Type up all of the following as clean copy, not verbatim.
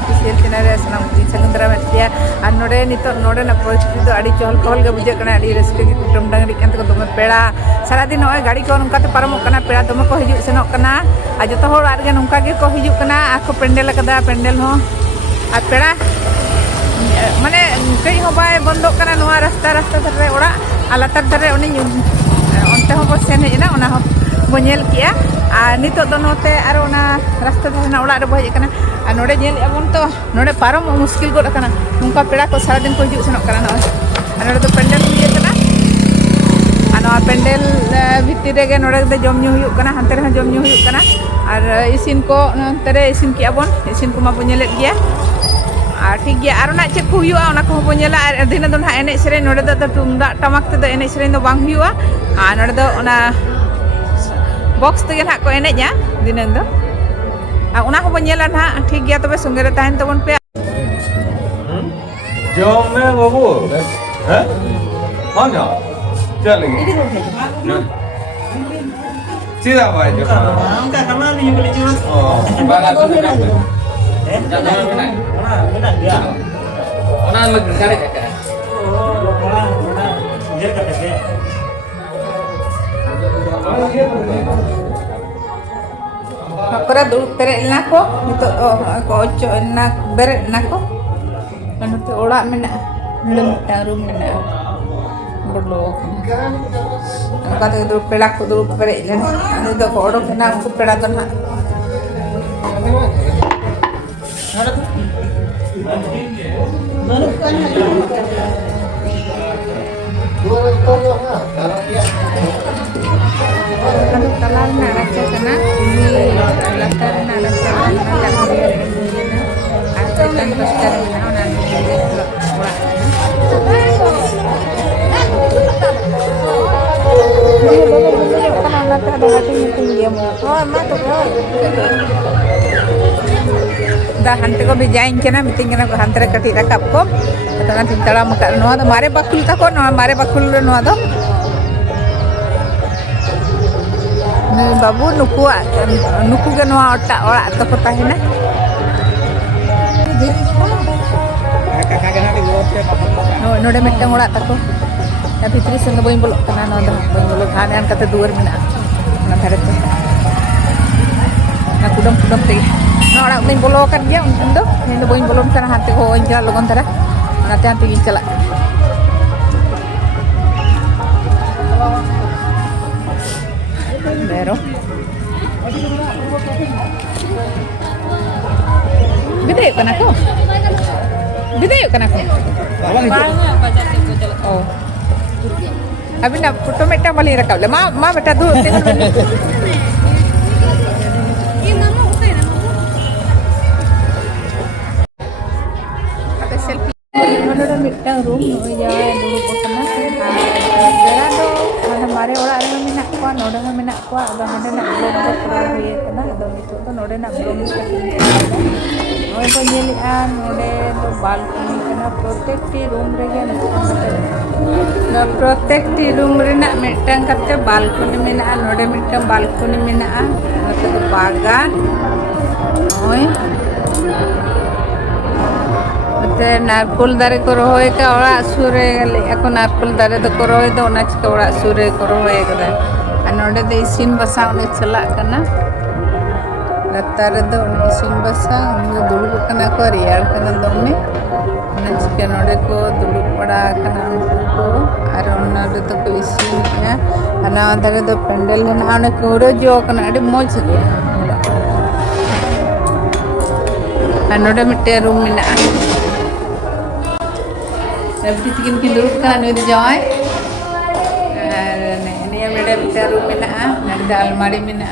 Official channel रे सनाम सागुन दाराम एतिया और नोडे नितो नोडे ना परिस्थिति तो आड़ी चहल पहल गे बुझे कना आड़ी रस्के गे कुटुम डांगरी कान तको दमे पेड़ा सारा दिन नय गाड़ी को नुका ते पारमो कना पेड़ा दमे को हिजु सेनोक कना आ जतो होड़ आर गे नुका गे को हिजु कना आको पेंडल कदा पेंडल हो आ पेड़ा माने कई हो बाय बंदो कना नोआ रास्ता धरे ओड़ा आलातार धरे उनी onte ho sen hejna ona ho bonyel kia a nito do note ar ona rasta dhana ola re bohe kana a node nyel abon to node parom muskil god kana nungka peda ko sara din ko hiju senok kana no a node do pendel huye kana ano pendel bhitir rege node de jom nyu huyuk kana hante re jom nyu huyuk kana ar isin ko nonte re isin ki abon isin ko ma bonyelet gia ठीक गया और ना check हुआ ना को बनेला और दिन दो ना एने सेरे नोडे दो तुमदा टमाक ते एने सेरे दो बांग हुआ आ नोडे दो ना बॉक्स ते ना को एने जा दिन दो आ उना को बनेला ना ठीक गया तबे संगे रे ताहन तबन पे जॉब में बाबू हैं हां ना चल सीधा भाई जो उनका कमाल नहीं बोले जो बाला तो menang dia. Ona lagi kare kare. Oh, ona dia kata dia. Akora dulu pere nako itu ko ocho na bere nako anu te ola mena lem tarum mena berlo angka te dulu pela ko dulu pere len anu do ko odo kena ko pera don ha Kalau talar na racha kana ini latar na racha kana atau kan pastor na ona kana latar ada hati itu dia mau oh mah tuh दा हंते को भी जाएंगे ना meeting ना हंते कटी रकाब को तो ना तीन तड़ा मका नोआ दो मारे बाकुल का को नोआ मारे बाकुल नोआ दो ने बाबू नुकु के नोआ ओटा ओड़ा तो को ताहे ना नोडे मिटंग ओड़ा तको या भितरी संग बई बोलो कना नोआ दो बई बोलो खाने आन कते दुवर मेना ना धारे तो ना कुदम ते ना orang main bolo kan dia untuk ini boin bolom sana hati ko injal logon tara nanti hati incala Pero Gede yuk kan aku? Gede yuk kan aku? Oh Abi nak foto meta balik rekap le ma beta tu tengok मिट्टन room या dulu ko kana dera do hamaरे oड़ा रे मेना को नोडे में मेना को अदो हने ना ब्लॉग को करा हुए kana अदो नितो तो नोडे ना ब्लॉग ओय को नेली आ नोडे तो बालकनी kana प्रोटेक्टी रूम रे गे ना प्रोटेक्टी रूम रे ना मिट्टन कते बालकनी मेना नोडे मिट्टन बालकनी मेना नते तो बागान ओय नारकुल दारे को रोए का ओड़ा सुरे एको नारकुल दारे दो को रोए दो ना चिका ओड़ा सुरे को रोए कदा आ नोडे दे इसिन बसा उनी चला कना लतारे दो इसिन बसा उनी दुलु कना को रियार कना दोमे ना चिका नोडे को दुलु पड़ा कना को आर नोडे तो को इसिन या अना दारे दो पेंडल ना आने को रो जो कना अडी मोज गया आ नोडे मिटे रूम मेना Tapi tikin dulu kan itu jawai, ini yang ada kita room mana, ada almari mana,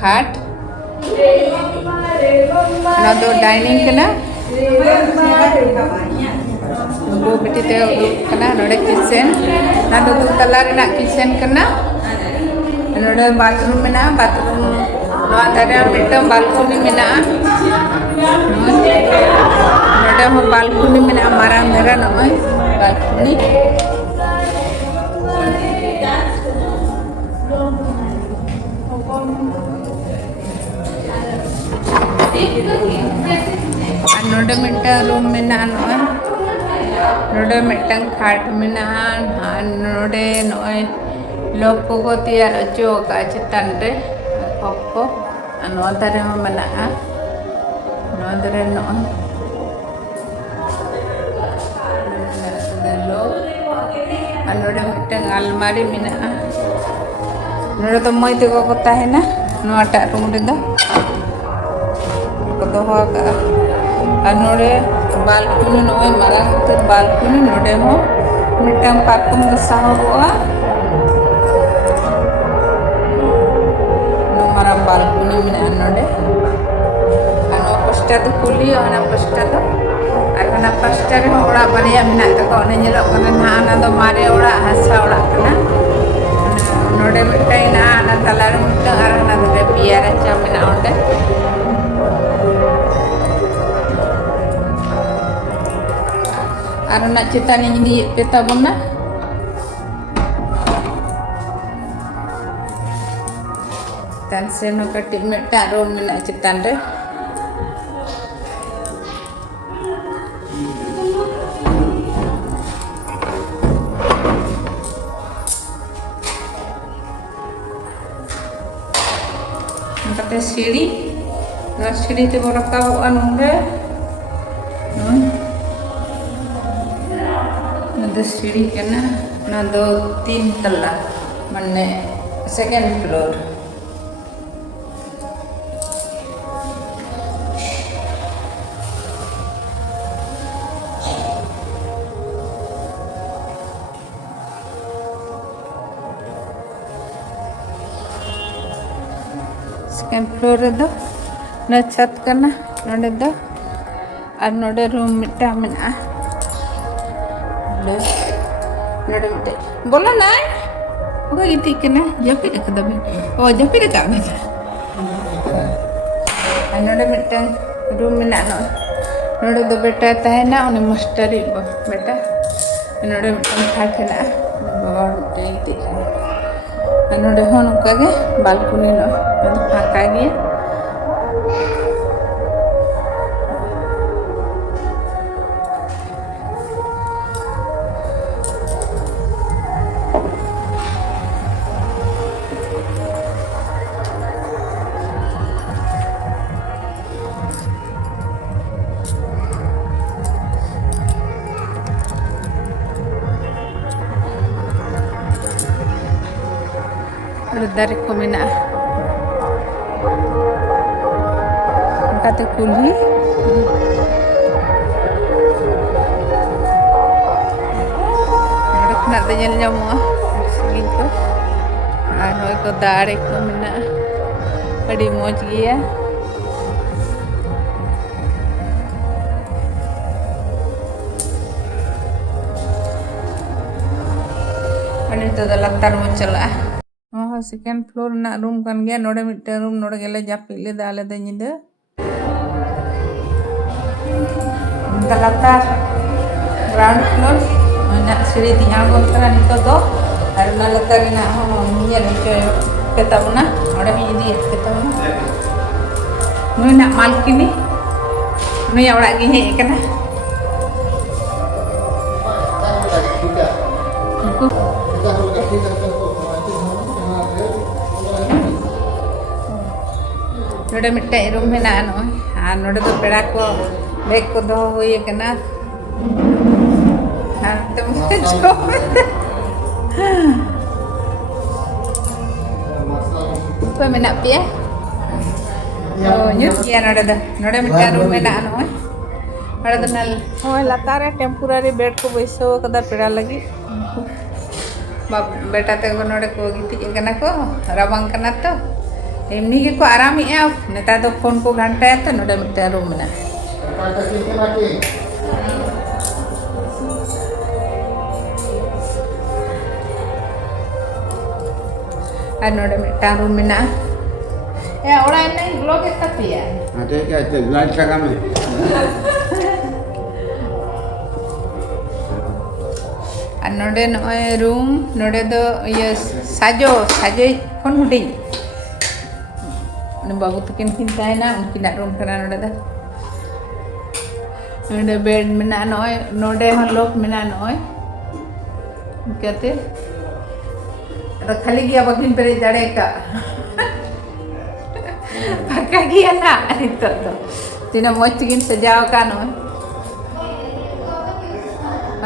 khat, ना तो डाइनिंग कना दो बेटी ते कना नोडे किचन ना तो दो तला रेना किचन कना नोडे बाथरूम मेना बाथरूम नोआ तारे मिटम बालकनी मेना नोडे हो बालकनी मेना मारांग मेरा नोय balcony node mitang room menan node mitang khat menan node noy loko ko tiar ajo ka chitan re koppo anotare mana nodre no node mitang almari menan node to moi te ko tahena no ata room re do doha ka anore balcony noy marang te balcony node ho mitang parkum saho boa no marang balcony mina node ano pasta to kuli ana pasta to ana pasta re ora bariya mina ta ko ne nyelok kana na ana do mare ora hasa ora kana node mitai na ana talar mitang arana de piara cha mina onde Aron nak cerita ni di peta bona tan seno katik meta ron nak cerita de kata siri na siri te rakab anunde नंदो सीढ़ी के ना ना 2-3 तल्ला मन्ने second floor second floor दो ना छत करना नोडे दो और नोडे रूम मिटा मिना node mite bola nai oke gitu kena japi dekat tapi oh japi dekat beta node mite room mina no node do beta tahena oni masteri beta node mite thakena bawar mite gitu node hon kage balcony no phaka giya dari ko mina kata kuli nak tanya nyamu sini ko ano ko dari ko mina adi moj giya ani to latar mo chala second floor ना room kan gya node mitte room node gele japil le dale de nyinde latar ground floor na siri tiya gon kana nito do ar na latar na ho niya nicho peta una ode mi idi peta una nui na malkini nui ora gi he kana नोडे मिट्टे room में ना no नोडे तो पेड़ा को bag को दो हुई है ना तुम जो तो मैं ना पिया nyut ya node mitta room में ना नो नोडे तो नल हो लातार टेम्पोररी बेड को बैसो कदा पेड़ा लगी बेटा ते को नोडे को गिति कना को राबांग कना तो एमनी के को आराम है नेता तो फोन को घंटा है तो नोडे मिट्टे रूम में और नोडे मिट्टा रूम में ना ए ओड़ा नहीं ग्लो के तपिया ada क्या लाइट लगा में और नोडे नोए रूम नोडे तो ये साजो कौन हुडी बाबू तकिन किन तायना उनकी ना रूम करा नोडे दा नोडे बेड मेना नोय नोडे हन लोक मेना नोय कहते तो खाली गया बकिन पेरे जड़े का पक्का गया ना तो तीना मस्त गिन सजाव का नोय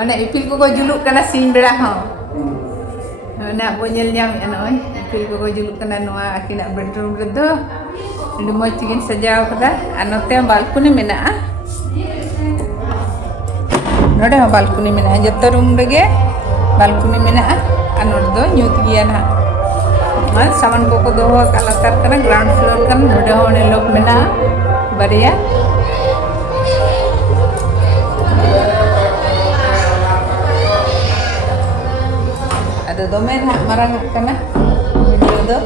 अने इपिल को जुलुक कना सीन बेड़ा हो ना बोझल जाम नोय इपिल को जुलुक कना नोआ आकिना बेडरूम रे दो इडी मस्त गिन सजाव कदा आ नते बालकनी मेना नोडे बालकनी मेना जत्तो रूम रेगे बालकनी मेना आ नोडे दो न्यूत गिया ना मान सामान को दोहो का लतार कना ग्राउंड फ्लोर कन नोडे होने लोक मेना बारिया ada domain hak marang kena video do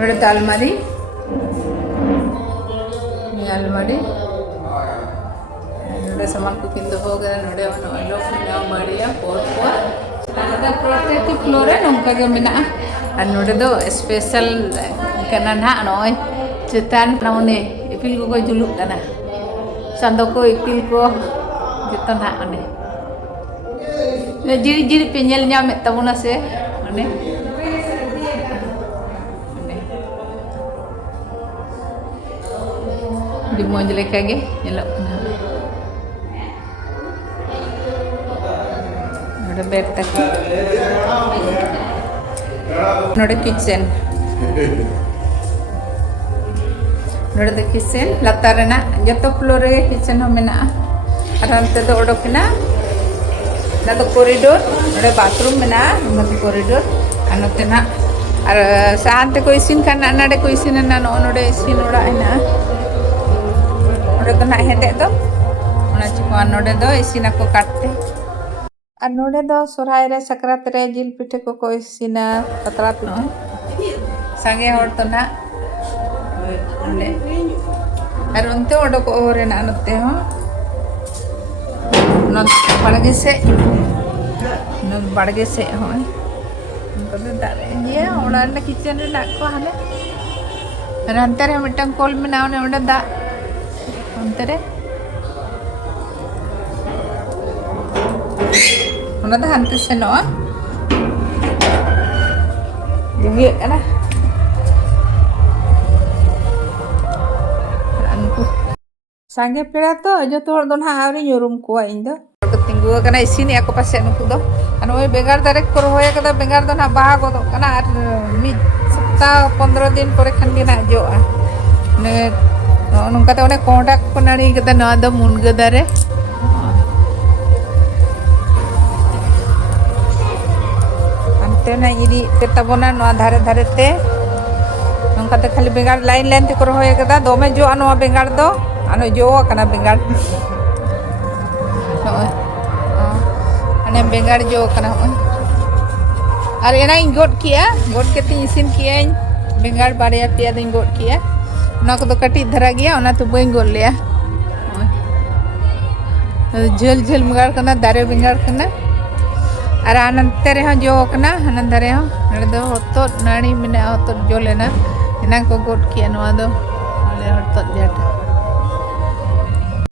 node almari ni almari node saman ko kindu hoga node ono lok na maria pot ada protective floor nongka ge mena an node do special kana na noy cetan naune ipil ko juluk kana sando ko ipil ko jeton hak ane jiri jiri penyel nyam tabuna se ane di moj leka ge nyelok na node bed tak node kitchen node the kitchen latar na joto floor re kitchen ho mena ar ante do odokna ना तो corridor नोडे bathroom में ना नोडे corridor अनोते ना और साहन ते कोई scene खाना नाडे कोई सीन ना नोडे सीन ओड़ा है ना नोडे तो ना हेदे तो ओना चिको नोडे दो सीन को काटते और नोडे दो सोराय रे सकरात रे जिल पिठे को कोई सीना पतला नो संगे होड़ तो ना ओले और उनते ओडो को ओरे ना नते हो बड़गे से हाँ ये ओड़ा किचन रे दाग को हाले अंते रे मिटन कोल में ना ओने दाग अंते रे ओना दा हंते से नो दिगे ना सांगे पेड़ा तो जो तो दो ना आवरी ᱧᱩᱨᱩᱢ ᱠᱚᱣᱟ ᱤᱧ ᱫᱚ ᱛᱤᱸᱜᱩ ᱟᱠᱟᱱᱟ ᱤᱥᱤᱱ ᱮ ᱠᱚ ᱯᱟᱥᱮ ᱱᱩᱠᱩ ᱫᱚ ᱟᱨ ᱱᱚᱜᱼᱚᱭ ᱵᱮᱸᱜᱟᱲ ᱫᱟᱨᱮ ᱠᱚ ᱨᱚᱦᱚᱭ ᱟᱠᱟᱫᱟ ᱵᱮᱸᱜᱟᱲ ᱫᱚ ᱱᱟᱜ ᱵᱟᱦᱟ ᱜᱚᱫᱚᱜ ᱠᱟᱱᱟ ᱟᱨ ᱢᱤᱫ ᱥᱚᱯᱛᱟ 15 ᱫᱤᱱ ᱯᱚᱨᱮ ᱠᱷᱟᱱ ᱜᱮ ᱱᱟᱜ ᱡᱚᱜᱼᱟ ᱱᱚᱝᱠᱟ ᱛᱮ ᱚᱱᱮ ᱠᱚᱸᱰᱟ ᱠᱚ ᱱᱟᱹᱲᱤ ᱠᱟᱫᱟ ᱱᱚᱣᱟ ᱫᱚ ᱢᱩᱱᱜᱟᱹ ᱫᱟᱨᱮ ante na iri te tabona noa dhare dhare te nongka te khali bengar line line te ko rohoy akada dome jo anoa bengar do ano jo kana bengar ane bengar jo kana ar ena ing god kia god kete isin kia bengar barya pia ding god kia ona ko do kati dhara gya ona to bain gol leya jhel jhel bengar kana dare bengar kana और अनंते रे जो कना अनंत रे नडे दो होतो नाणी मिना होतो जो लेना इना को गोट किया नवा दो ले होतो जाटा